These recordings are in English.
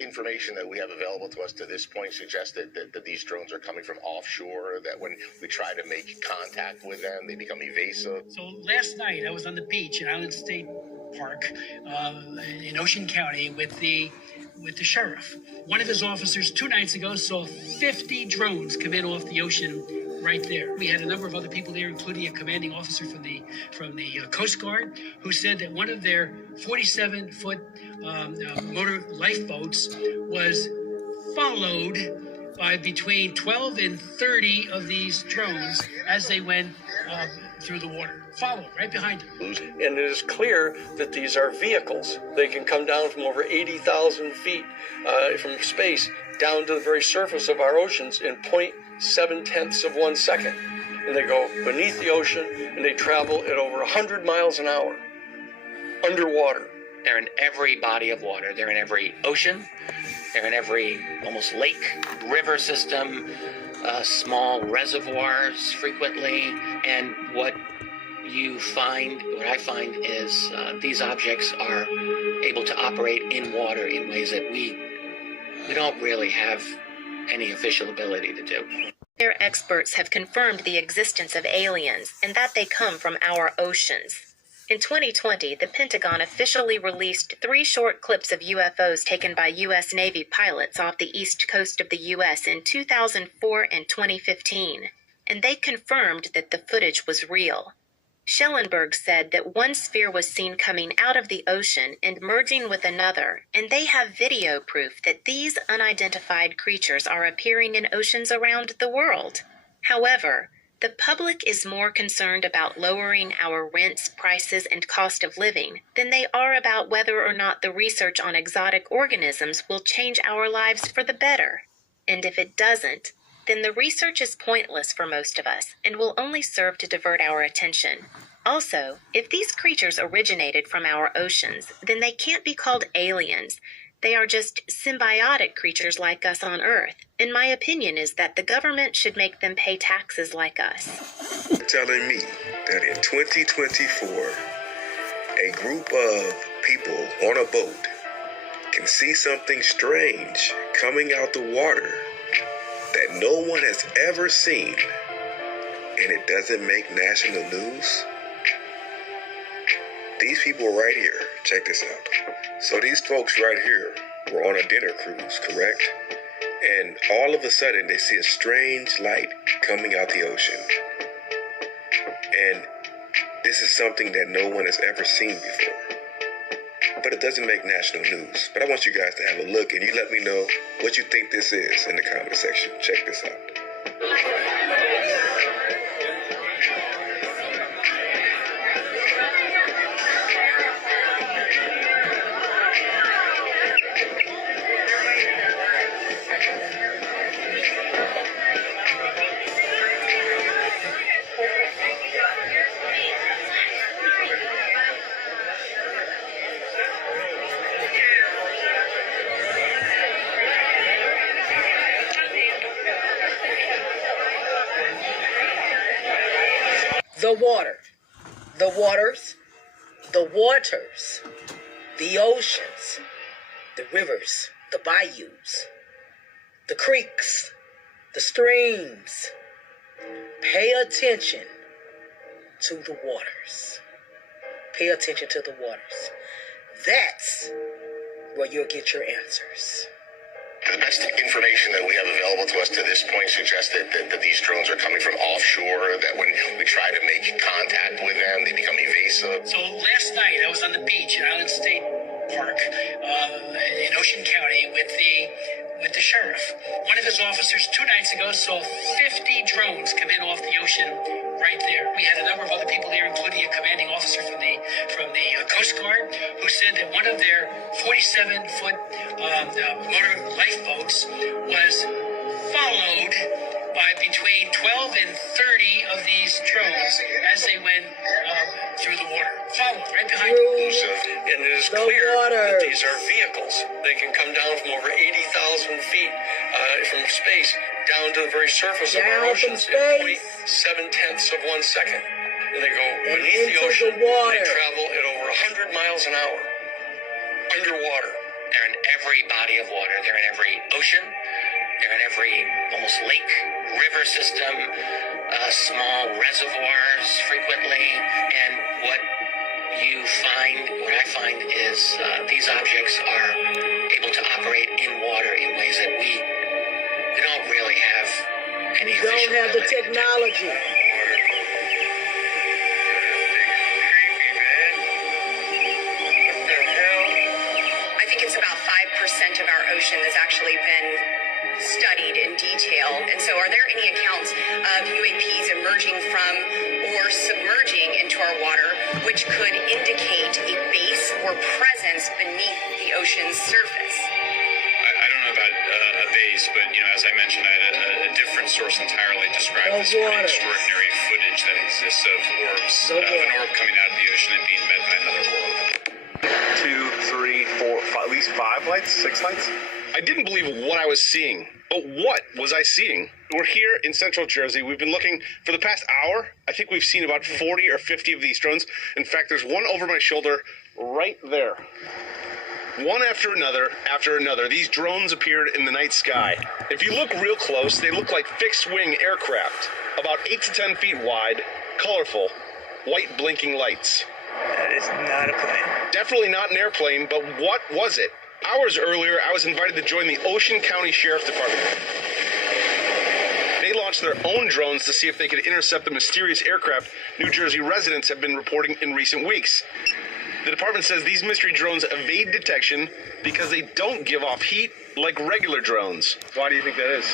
Information that we have available to us to this point suggests that these drones are coming from offshore, that when we try to make contact with them, they become evasive. So last night I was on the beach in Island State Park in Ocean County with the sheriff. One of his officers 2 nights ago saw 50 drones come in off the ocean right there. We had a number of other people there, including a commanding officer from the Coast Guard, who said that one of their 47-foot motor lifeboats was followed by between 12 and 30 of these drones as they went through the water. Follow right behind them. And it is clear that these are vehicles. They can come down from over 80,000 feet from space down to the very surface of our oceans in 0.7 of 1 second. And they go beneath the ocean and they travel at over 100 miles an hour underwater. They're in every body of water. They're in every ocean. They're in every almost lake, river system, small reservoirs frequently. And what I find is these objects are able to operate in water in ways that we don't really have any official ability to do. Their experts have confirmed the existence of aliens and that they come from our oceans. In 2020, the Pentagon officially released 3 short clips of UFOs taken by U.S. Navy pilots off the east coast of the U.S. in 2004 and 2015, and they confirmed that the footage was real. Schellenberg said that one sphere was seen coming out of the ocean and merging with another, and they have video proof that these unidentified creatures are appearing in oceans around the world. However, the public is more concerned about lowering our rents, prices, and cost of living than they are about whether or not the research on exotic organisms will change our lives for the better. And if it doesn't, then the research is pointless for most of us and will only serve to divert our attention. Also, if these creatures originated from our oceans, then they can't be called aliens. They are just symbiotic creatures like us on Earth. And my opinion is that the government should make them pay taxes like us. Telling me that in 2024, a group of people on a boat can see something strange coming out the water that no one has ever seen, and it doesn't make national news? These people right here, check this out. So these folks right here were on a dinner cruise, correct? And all of a sudden they see a strange light coming out the ocean. And this is something that no one has ever seen before. But it doesn't make national news. But I want you guys to have a look, and you let me know what you think this is in the comment section. Check this out. The water, the waters, the waters, the oceans, the rivers, the bayous, the creeks, the streams. Pay attention to the waters. Pay attention to the waters. That's where you'll get your answers. The best information that we have available to us to this point suggests that these drones are coming from offshore, that when we try to make contact with them, they become evasive. So last night I was on the beach in Island State Park in Ocean County with the sheriff. One of his officers 2 nights ago saw 50 drones come in off the ocean right there. We had a number of other people there, including a commanding officer from the Coast Guard, who said that one of their 47-foot motor lifeboats was followed by between 12 and 30 of these drones as they went through the water. Followed right behind them. And it is clear that these are vehicles. They can come down from over 80,000 feet from space down to the very surface of our oceans in 0.7 of 1 second. And they go beneath the ocean, and they travel at over 100 miles an hour underwater. They're in every body of water. They're in every ocean. They're in every almost lake, river system, small reservoirs frequently. And what I find is these objects are able to operate in water in ways that we don't really have any official Don't have the ability to do. technology. I think it's about 5% of our ocean has actually been studied in detail. And so are there any accounts of UAPs emerging from or submerging into our water which could indicate a base or presence beneath the ocean's surface? I don't know about a base, but as I mentioned, I had a different source entirely describe this pretty extraordinary footage that exists of orbs, of an orb coming out of the ocean and being met by another orb. 2, 3, 4, 5, at least 5 lights, 6 lights. I didn't believe what I was seeing. But what was I seeing? We're here in central Jersey. We've been looking for the past hour. I think we've seen about 40 or 50 of these drones. In fact, there's one over my shoulder right there. One after another, these drones appeared in the night sky. If you look real close, they look like fixed-wing aircraft, about 8 to 10 feet wide, colorful, white blinking lights. That is not a plane. Definitely not an airplane, but what was it? Hours earlier, I was invited to join the Ocean County Sheriff Department. They launched their own drones to see if they could intercept the mysterious aircraft New Jersey residents have been reporting in recent weeks. The department says these mystery drones evade detection because they don't give off heat like regular drones. Why do you think that is?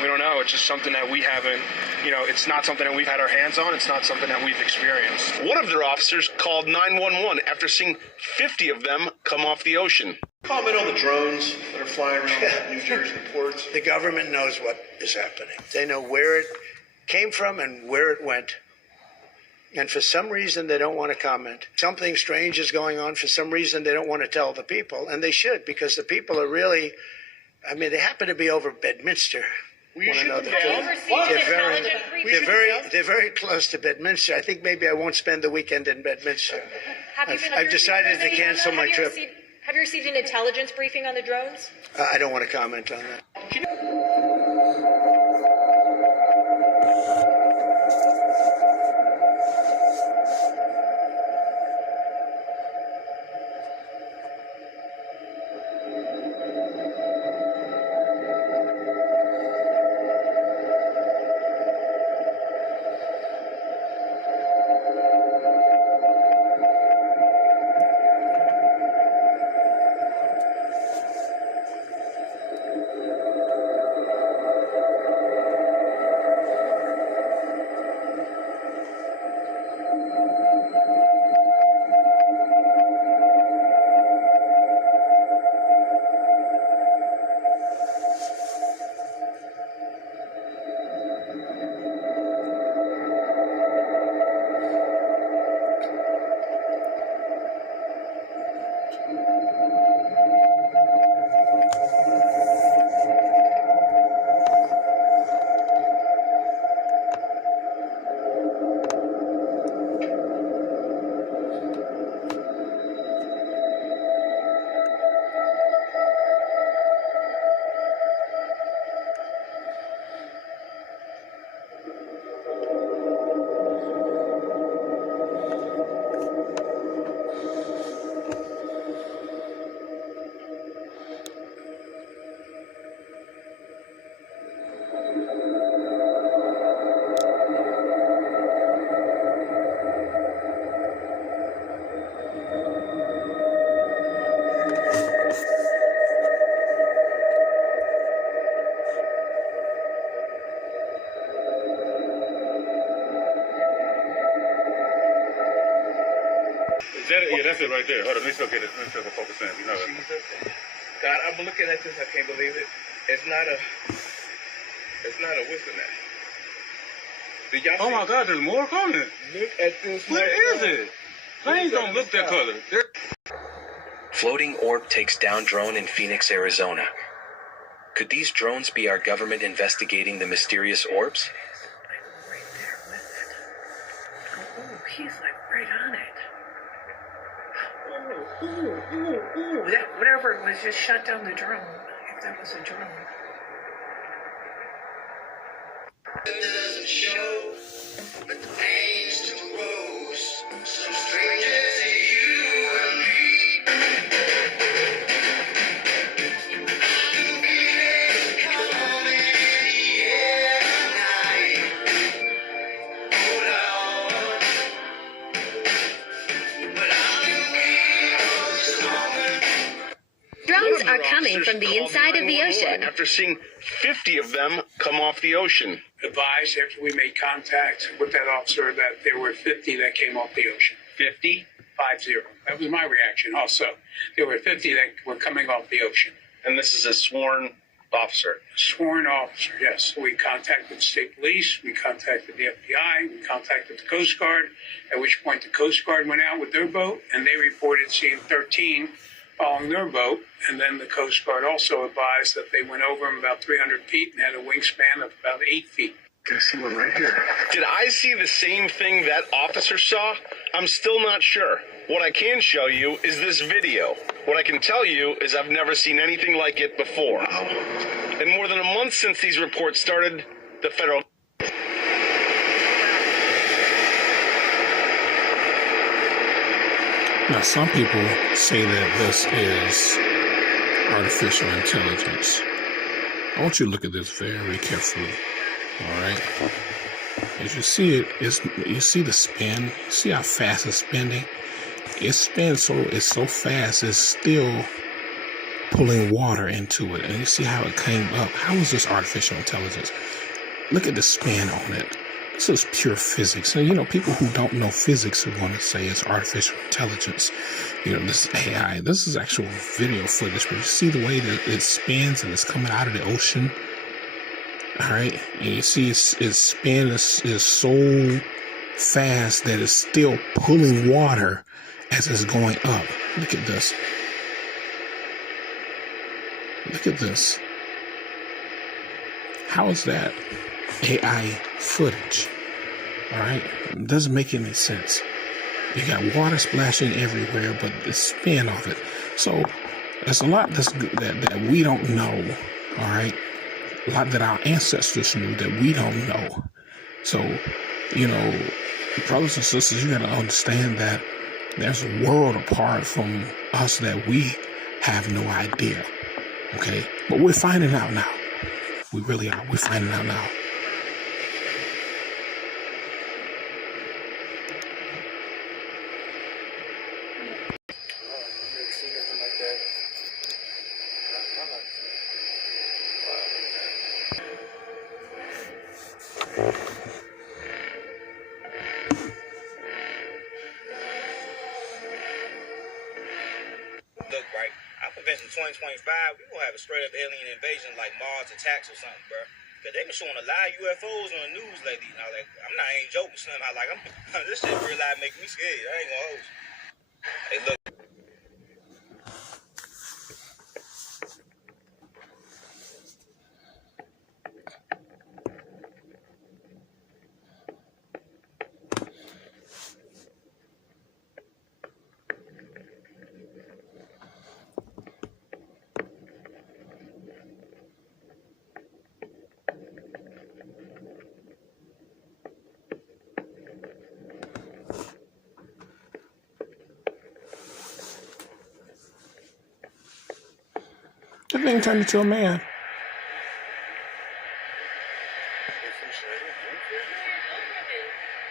We don't know. It's just something that we haven't, it's not something that we've had our hands on. It's not something that we've experienced. One of their officers called 911 after seeing 50 of them come off the ocean. Comment on the drones that are flying around New Jersey ports. The government knows what is happening. They know where it came from and where it went. And for some reason, they don't want to comment. Something strange is going on. For some reason, they don't want to tell the people. And they should, because the people are really, they happen to be over Bedminster. They're very close to Bedminster. I think maybe I won't spend the weekend in Bedminster. I've decided to cancel my trip. Have you received an intelligence briefing on the drones? I don't want to comment on that. Yeah, that's it right there. Hold on, let me still get it. Let me still focus in. Jesus. God, I'm looking at this. I can't believe it. It's not a whistle now. Did y'all Oh my God, there's more coming. Look at this. What is it? Planes don't look that color. Floating orb takes down drone in Phoenix, Arizona. Could these drones be our government investigating the mysterious orbs? Right there with it. Oh, he's like right on it. Oh. That, whatever it was, just shut down the drone. If that was a drone. Show, but the pain still grows. Some strangers to you and me. Come on in, yeah, night. Hold on. But I've been waiting so long. Drones are coming from the inside of the ocean. After seeing 50 of them come off the ocean. Advised after we made contact with that officer that there were 50 that came off the ocean. 50? 50. That was my reaction also. There were 50 that were coming off the ocean. And this is a sworn officer? Sworn officer, yes. We contacted the state police, we contacted the FBI, we contacted the Coast Guard, at which point the Coast Guard went out with their boat, and they reported seeing 13 following their boat, and then the Coast Guard also advised that they went over them about 300 feet and had a wingspan of about 8 feet. I see one right here. Did I see the same thing that officer saw? I'm still not sure. What I can show you is this video. What I can tell you is I've never seen anything like it before. In more than a month since these reports started, the federal... Now, some people say that this is artificial intelligence. I want you to look at this very carefully. All right. As you see it, you see the spin. You see how fast it's spinning. It spins it's so fast. It's still pulling water into it, and you see how it came up. How is this artificial intelligence? Look at the spin on it. This is pure physics. And, you know, people who don't know physics are going to say it's artificial intelligence. You know, this is AI. This is actual video footage. But you see the way that it spins and it's coming out of the ocean. All right. And you see its spin is so fast that it's still pulling water as it's going up. Look at this. Look at this. How is that AI footage? All right, it doesn't make any sense. You got water splashing everywhere, but the spin of it. So there's a lot that we don't know. All right, a lot that our ancestors knew that we don't know. So, you know, brothers and sisters, you got to understand that there's a world apart from us that we have no idea. Okay, but we're finding out now. We really are. We're finding out now. Look, right, I prevent in 2025, we gonna have a straight up alien invasion like Mars attacks or something, bro. Cause they been showing a lot of UFOs on the news lately. Now, like, I ain't joking, son. This shit real life making me scared. I ain't gonna hold you. Hey, look. That thing turned into a man.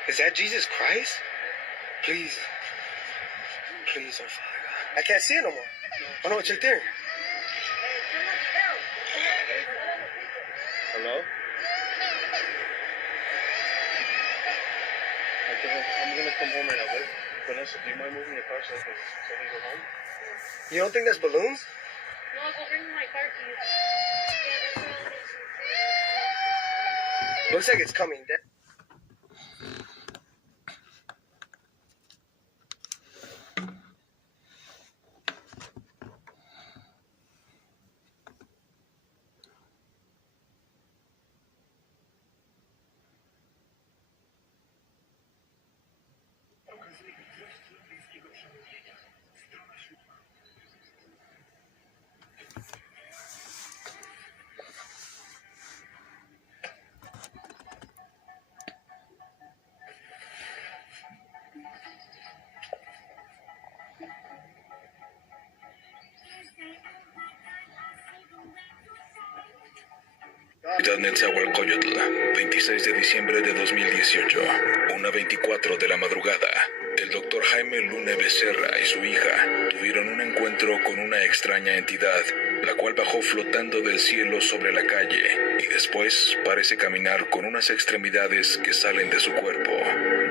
Is that Jesus Christ? Please. Please, our Father God. I can't see it no more. Oh no, it's right there. Hello? I'm gonna come home right now, babe. Vanessa, do you mind moving your car so I can go home? You don't think that's balloons? No, I'll go bring my car keys. Looks like it's coming down. Okazuje bliskiego przemówienia. Strona Netzahualcóyotl, 26 de diciembre de 2018, 1:24 de la madrugada. El doctor Jaime Lune Becerra y su hija tuvieron un encuentro con una extraña entidad, la cual bajó flotando del cielo sobre la calle y después parece caminar con unas extremidades que salen de su cuerpo.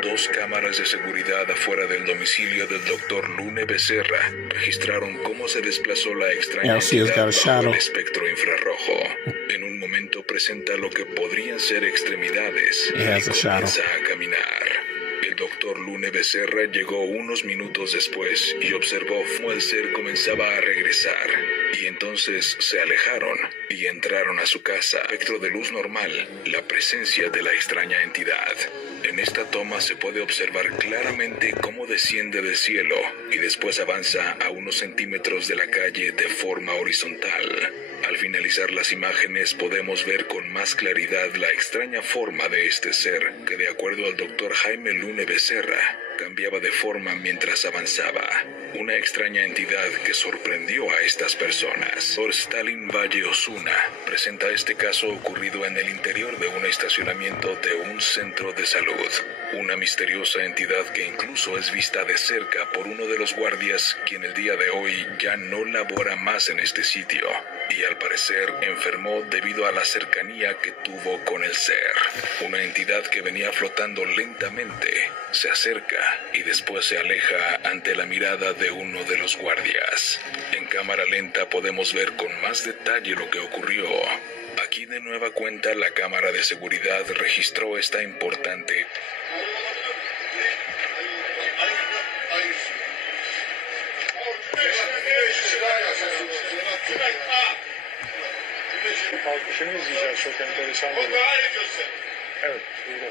2 cámaras de seguridad afuera del domicilio del doctor Lune Becerra registraron cómo se desplazó la extraña entidad bajo el espectro infrarrojo. En un momento presenta lo que podrían ser extremidades y comienza a caminar. El doctor Lune Becerra llegó unos minutos después y observó cómo el ser comenzaba a regresar, y entonces se alejaron y entraron a su casa. Espectro de luz normal, la presencia de la extraña entidad. En esta toma se puede observar claramente cómo desciende del cielo y después avanza a unos centímetros de la calle de forma horizontal. Al finalizar las imágenes podemos ver con más claridad la extraña forma de este ser, que de acuerdo al doctor Jaime Lune Becerra, cambiaba de forma mientras avanzaba. Una extraña entidad que sorprendió a estas personas. Por Stalin Valle Osuna presenta este caso ocurrido en el interior de un estacionamiento de un centro de salud. Una misteriosa entidad que incluso es vista de cerca por uno de los guardias, quien el día de hoy ya no labora más en este sitio y al parecer enfermó debido a la cercanía que tuvo con el ser. Una entidad que venía flotando lentamente se acerca y después se aleja ante la mirada de uno de los guardias. En cámara lenta podemos ver con más detalle lo que ocurrió. Aquí de nueva cuenta la cámara de seguridad registró esta importante Kalkışını izleyeceğiz, çok enteresan. Evet, buyurun.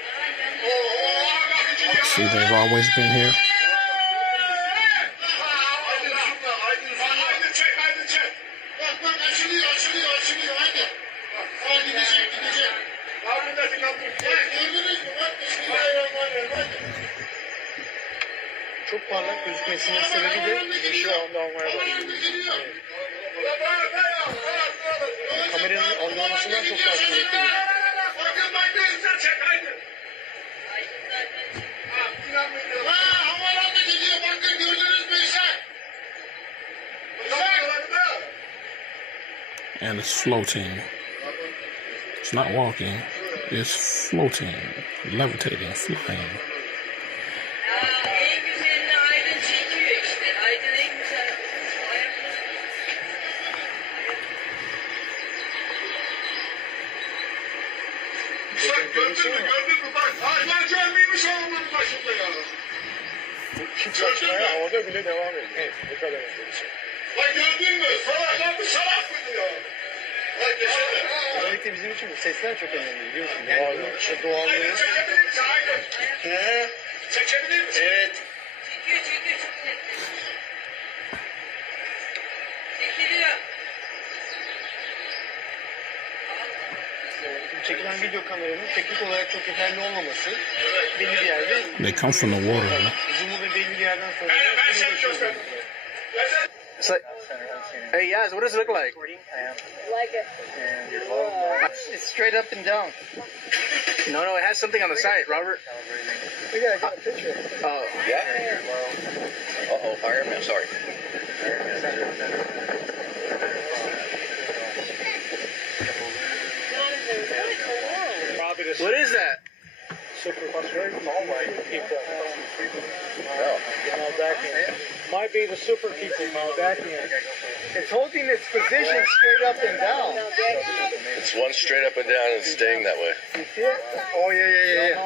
See, they've always been here. Çok parlak gözükmesinin sebebi de ışığı almaya başlıyor. Kameranın anlamasından çok daha kuvvetli. And it's floating. It's not walking. It's floating, levitating, flying. Şu saçmaya havada bile devam ediyor. Evet, ne kadar enteresan. Lan gördün mü? Salak bir salak mıydı ya? Özellikle bizim için sesler çok önemli biliyorsun. Yani şu doğallığı. Çekebilir misin? Aynen. He? Çekebilir misin? Evet. Çekiyor çok net. Çekiliyor. Çekilen video kameranın teknik olarak çok yeterli olmaması belli bir yerde. They come from the water. Zoom'u ve belli bir yerden sonra. Hey guys, what does it look like? Like it. It's straight up and down. No, it has something on the side, Robert. We gotta get a picture. Oh, Yeah? Uh-oh, fireman, sorry. what is that? Super frustration. Oh my. Might be the super people now back in. It's holding its position straight up and down. It's one straight up and down and staying that way. You see it? Oh yeah.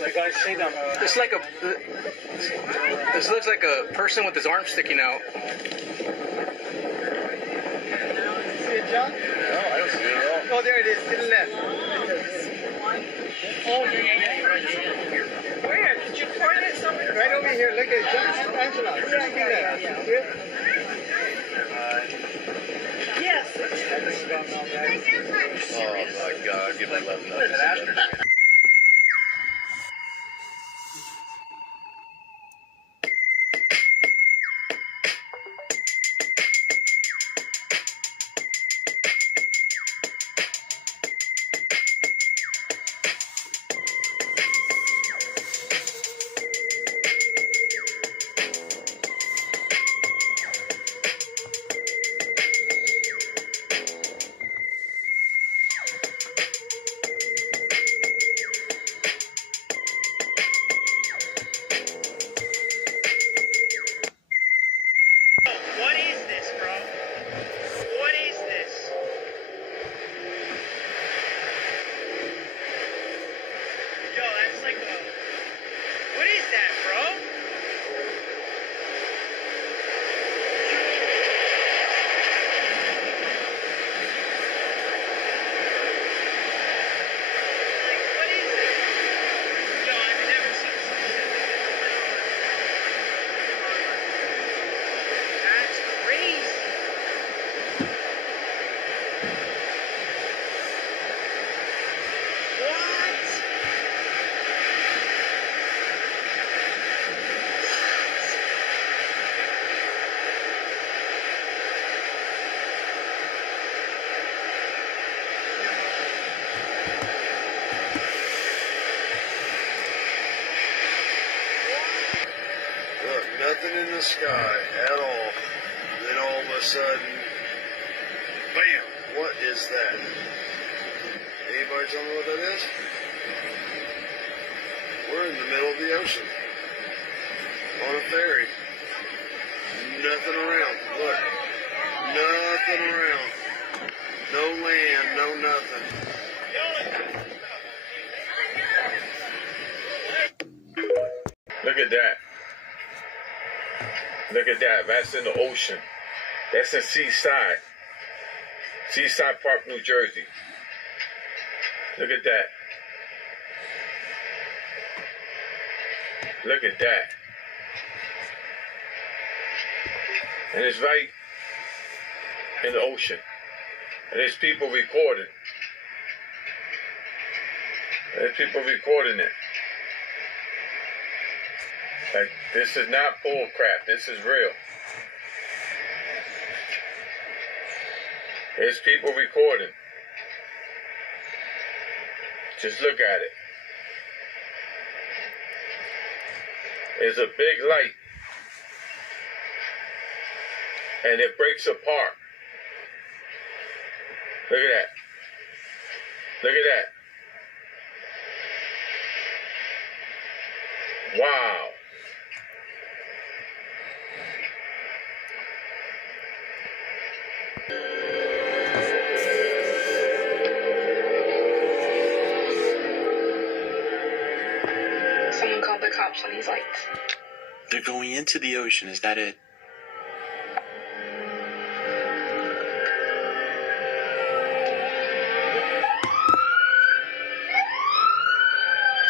Like I see them. It's like a. This looks like a person with his arm sticking out. See it, John? No, I don't see it at all. Oh, there it is, to the left. Oh, yeah. Where? Did you point it somewhere? Right over here, look at John. Angela, see that? See it? Yes. Oh my God, give me left nut. the sky at all. Then all of a sudden, bam, what is that? Anybody tell me what that is? We're in the middle of the ocean. On a ferry. Nothing around. Look. Nothing around. No land, no nothing. Look at that. Look at that. That's in the ocean. That's in Seaside. Seaside Park, New Jersey. Look at that. Look at that. And it's right in the ocean. And there's people recording. There's people recording it. Like, this is not bull crap. This is real. There's people recording. Just look at it. There's a big light. And it breaks apart. Look at that. Look at that. Wow. Someone called the cops on these lights. They're going into the ocean, is that it?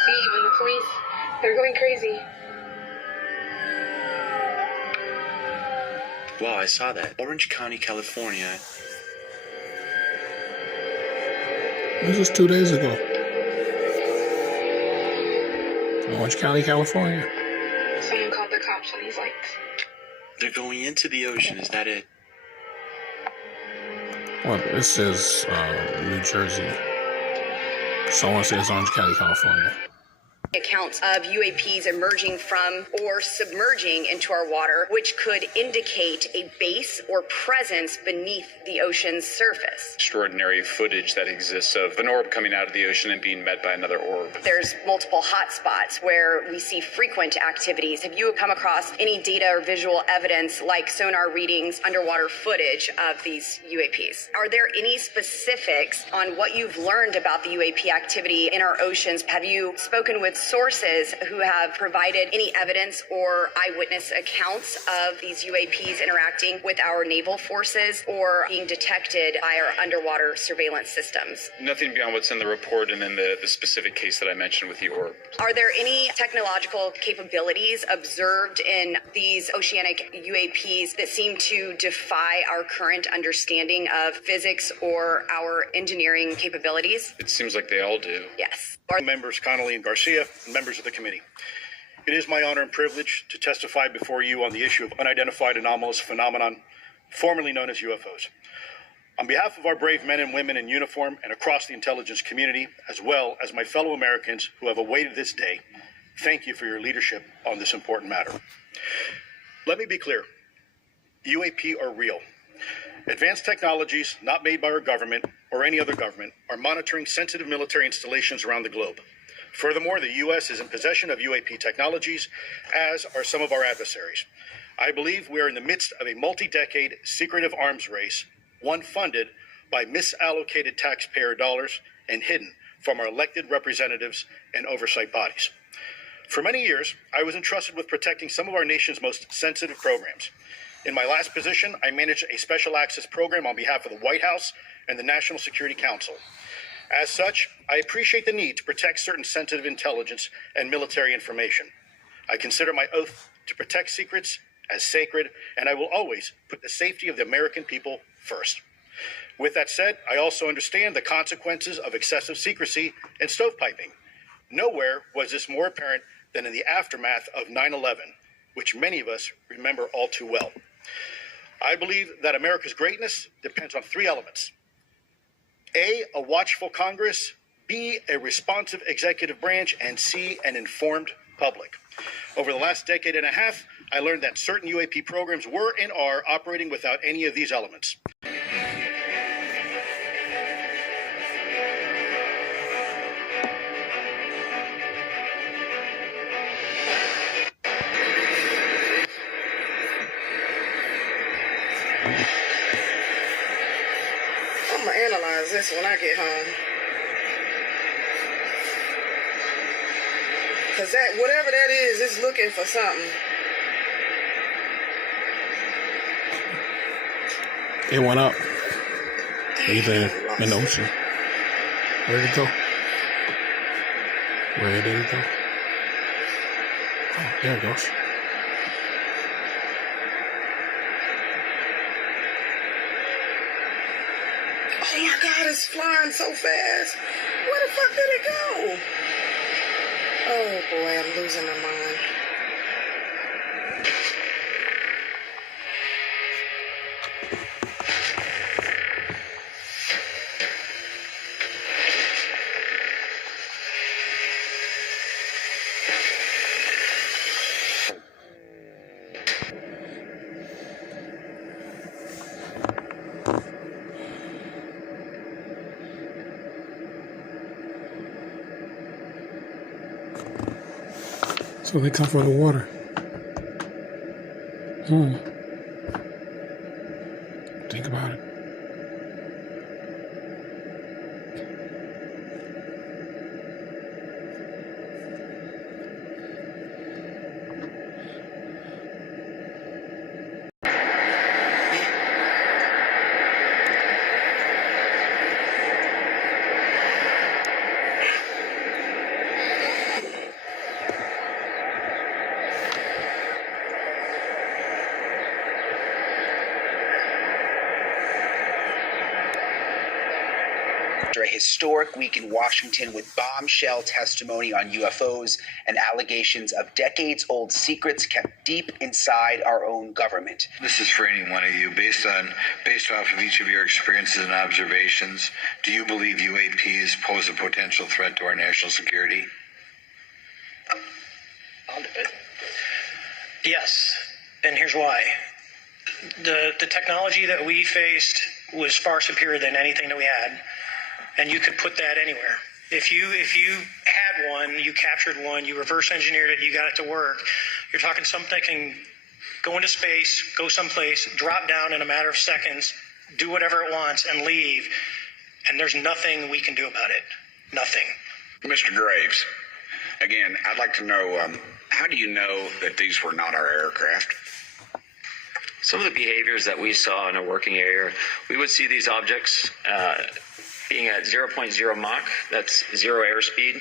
See, even the police, they're going crazy. Wow, I saw that. Orange County, California. This was 2 days ago. Orange County, California. Someone called the cops on these lights. They're going into the ocean, is that it? Well, this is New Jersey. Someone says Orange County, California. Accounts of UAPs emerging from or submerging into our water, which could indicate a base or presence beneath the ocean's surface. Extraordinary footage that exists of an orb coming out of the ocean and being met by another orb. There's multiple hotspots where we see frequent activities. Have you come across any data or visual evidence like sonar readings, underwater footage of these UAPs? Are there any specifics on what you've learned about the UAP activity in our oceans? Have you spoken with sources who have provided any evidence or eyewitness accounts of these UAPs interacting with our naval forces or being detected by our underwater surveillance systems? Nothing beyond what's in the report and in the specific case that I mentioned with the orb. Are there any technological capabilities observed in these oceanic UAPs that seem to defy our current understanding of physics or our engineering capabilities? It seems like they all do. Yes. Members Connolly and Garcia, and members of the committee. It is my honor and privilege to testify before you on the issue of unidentified anomalous phenomenon, formerly known as UFOs. On behalf of our brave men and women in uniform and across the intelligence community, as well as my fellow Americans who have awaited this day, thank you for your leadership on this important matter. Let me be clear. UAP are real. Advanced technologies not made by our government or any other government are monitoring sensitive military installations around the globe. Furthermore, the U.S. is in possession of UAP technologies, as are some of our adversaries. I believe we are in the midst of a multi-decade secretive arms race, one funded by misallocated taxpayer dollars and hidden from our elected representatives and oversight bodies. For many years, I was entrusted with protecting some of our nation's most sensitive programs. In my last position, I managed a special access program on behalf of the White House and the National Security Council. As such, I appreciate the need to protect certain sensitive intelligence and military information. I consider my oath to protect secrets as sacred, and I will always put the safety of the American people first. With that said, I also understand the consequences of excessive secrecy and stovepiping. Nowhere was this more apparent than in the aftermath of 9/11, which many of us remember all too well. I believe that America's greatness depends on three elements. A watchful Congress, B, a responsive executive branch, and C, an informed public. Over the last decade and a half, I learned that certain UAP programs were and are operating without any of these elements. I'm gonna analyze this when I get home. Cause that, whatever that is looking for something. It went up. Either in the ocean. Where did it go? Where did it go? Oh, there it goes. Oh my God, it's flying so fast. Where the fuck did it go? Oh boy, I'm losing my mind. So they come from the water. Think about it. After a historic week in Washington with bombshell testimony on UFOs and allegations of decades-old secrets kept deep inside our own government. This is for any one of you. Based off of each of your experiences and observations, do you believe UAPs pose a potential threat to our national security? I'll do it. Yes, and here's why. The technology that we faced was far superior than anything that we had. And you could put that anywhere. If you had one, you captured one, you reverse engineered it, you got it to work, you're talking something that can go into space, go someplace, drop down in a matter of seconds, do whatever it wants, and leave. And there's nothing we can do about it. Nothing. Mr. Graves, again, I'd like to know, how do you know that these were not our aircraft? Some of the behaviors that we saw in a working area, we would see these objects being at 0.0 Mach, that's zero airspeed,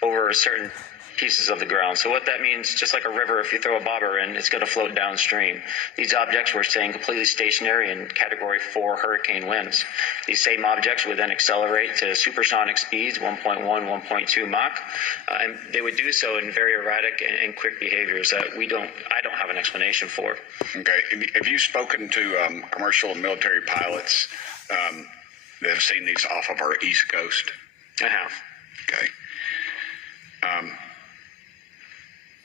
over certain pieces of the ground. So what that means, just like a river, if you throw a bobber in, it's going to float downstream. These objects were staying completely stationary in Category 4 hurricane winds. These same objects would then accelerate to supersonic speeds, 1.1, 1.2 Mach, and they would do so in very erratic and quick behaviors that I don't have an explanation for. Okay. Have you spoken to commercial and military pilots that have seen these off of our East Coast? I have. Okay.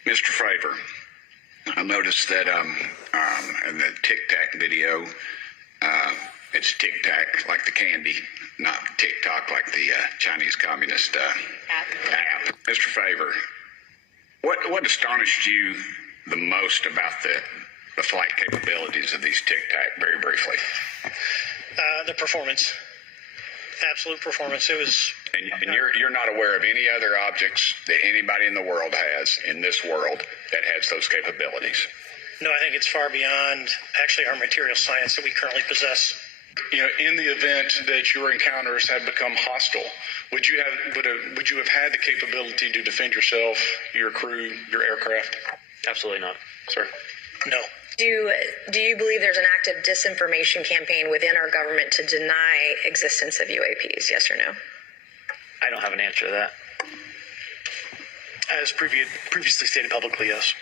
Mr. Fravor, I noticed that in the Tic Tac video, it's Tic Tac like the candy, not TikTok like the Chinese Communist app. Mr. Fravor, what astonished you the most about the flight capabilities of these Tic Tac, very briefly? The performance. Absolute performance. It was. And you're not aware of any other objects that anybody in the world has in this world that has those capabilities? No, I think it's far beyond actually our material science that we currently possess. You know, in the event that your encounters had become hostile, would you have had the capability to defend yourself, your crew, your aircraft? Absolutely not. Sir? No. Do you believe there's an active disinformation campaign within our government to deny existence of UAPs? Yes or no? I don't have an answer to that. As previously stated publicly, yes.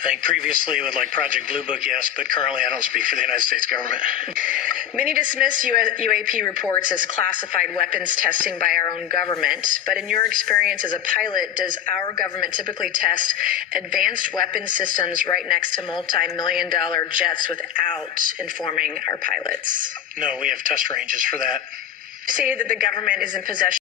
I think previously with like Project Blue Book, yes, but currently I don't speak for the United States government. Many dismiss UAP reports as classified weapons testing by our own government, but in your experience as a pilot, does our government typically test advanced weapon systems right next to multi-million-dollar jets without informing our pilots? No, we have test ranges for that. You stated that the government is in possession